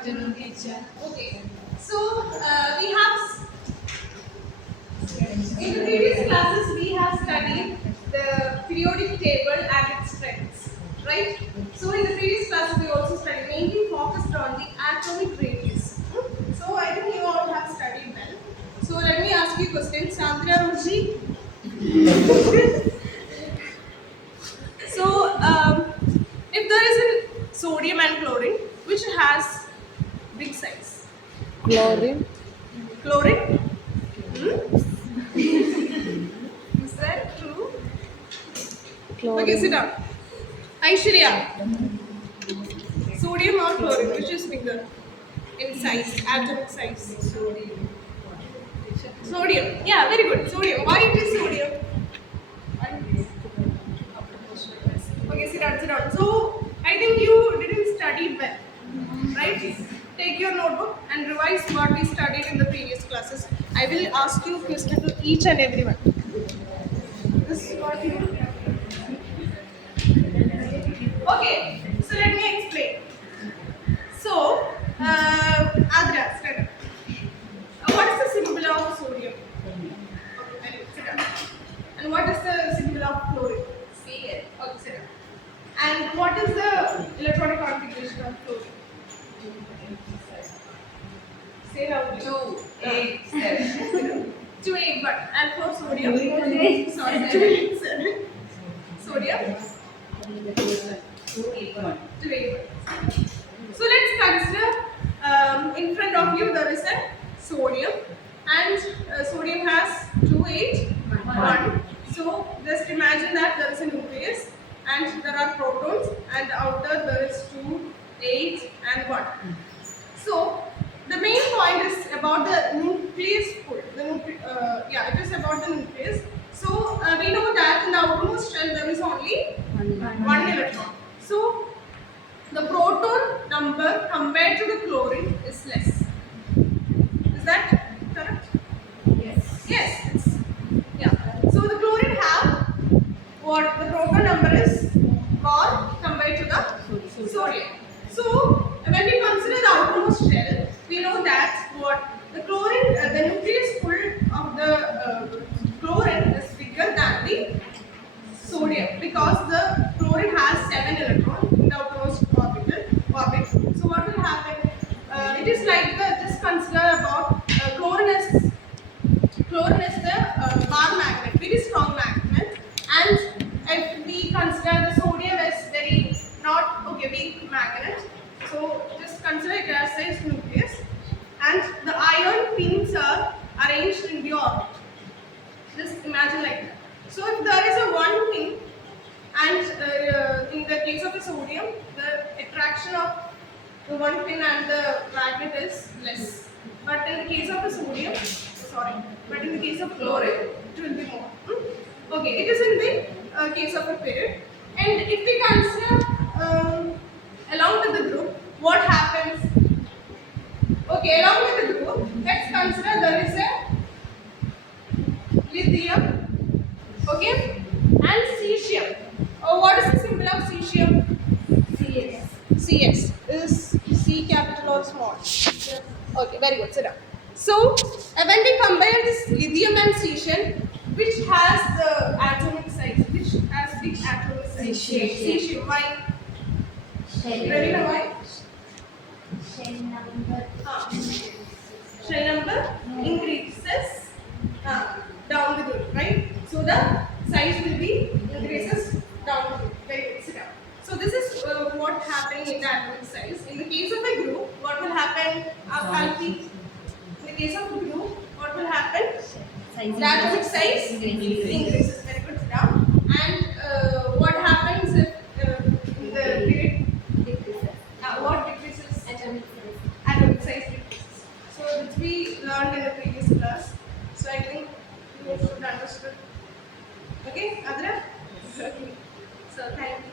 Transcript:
afternoon, teacher. Okay. So we have in the previous classes we have studied the periodic table and its strengths, right? So in the previous classes we also studied mainly focused on the atomic radius. So I think you all have studied well. So let me ask you questions, Andrea Ruchi. So if there is a sodium and chlorine which has big size, Chlorine. chlorine. Is that true? Okay, sit Chlorine. down. Aishwarya, sodium or chlorine, which is bigger in size, atomic size? Sodium. Yeah, very good. Sodium. Why it is sodium? Okay, sit down, sit down. So, I think you didn't study well, right? Take your notebook and revise what we studied in the previous classes. I will ask you questions to each and every one. This is what you. Okay, so let me explain. So, Andrea, stand up. What is the symbol of sodium? Okay, sit down. And what is the symbol of chlorine? Cl. Okay, sit down. And what is the electronic configuration of chlorine? Say loudly. 2, 8, 7. 2, 8, but and for sodium? 2, 8, 7. Sodium? 2, 8, 1. 2, 8, 1. So let's consider in front of you there is a sodium and sodium has 2, 8, 1. So just imagine that there is a nucleus and there are protons and outer there is 2, 8 and 1. So the main point is about the nucleus pull. It is about the nucleus. So we know that in the outermost shell there is only one electron. So the proton number compared to the chlorine is less. Is that correct? Yes. Yes. Yeah. So the chlorine have what the proton number is more compared to the sodium. So when we consider the outermost shell, we know that what the chlorine, the nucleus pull of the chlorine is bigger than the sodium because the chlorine has 7 electrons in the outermost orbit. So what will happen? It is like just consider about chlorine is the bar magnet, very strong magnet, and if we consider the sodium as very not okay weak magnet, so just consider it as a nucleus, and the ion pins are arranged in the orbit. Just imagine like that. So if there is a one pin, and in the case of the sodium, the attraction of the one pin and the magnet is less. But in the case of the sodium, but in the case of chlorine, it will be more. Okay, it is in the case of a period. And if we consider along with the group, what happens? Okay, along with the group, let's consider there is a lithium, okay, and cesium. What is the symbol of cesium? CS. CS. Is C capital or small? Okay, very good. Sit down. So, when we compare this lithium and cesium, which has the atomic size? Which has big atomic size? Cesium. Why? Ravina, why? Shell number increases down the group, right? So the size will be increases down the group. Very good. Sit down. So this is what happening in the atomic size. In the case of a group, what will happen? Alfie. In the case of a group, what will happen? The atomic size increases. Very good. Sit down. And what happens if in the period? What decreases? Atomic size decreases. So which we learned in the previous class. So I think you should understood. Okay, Andrea? Okay. So thank you.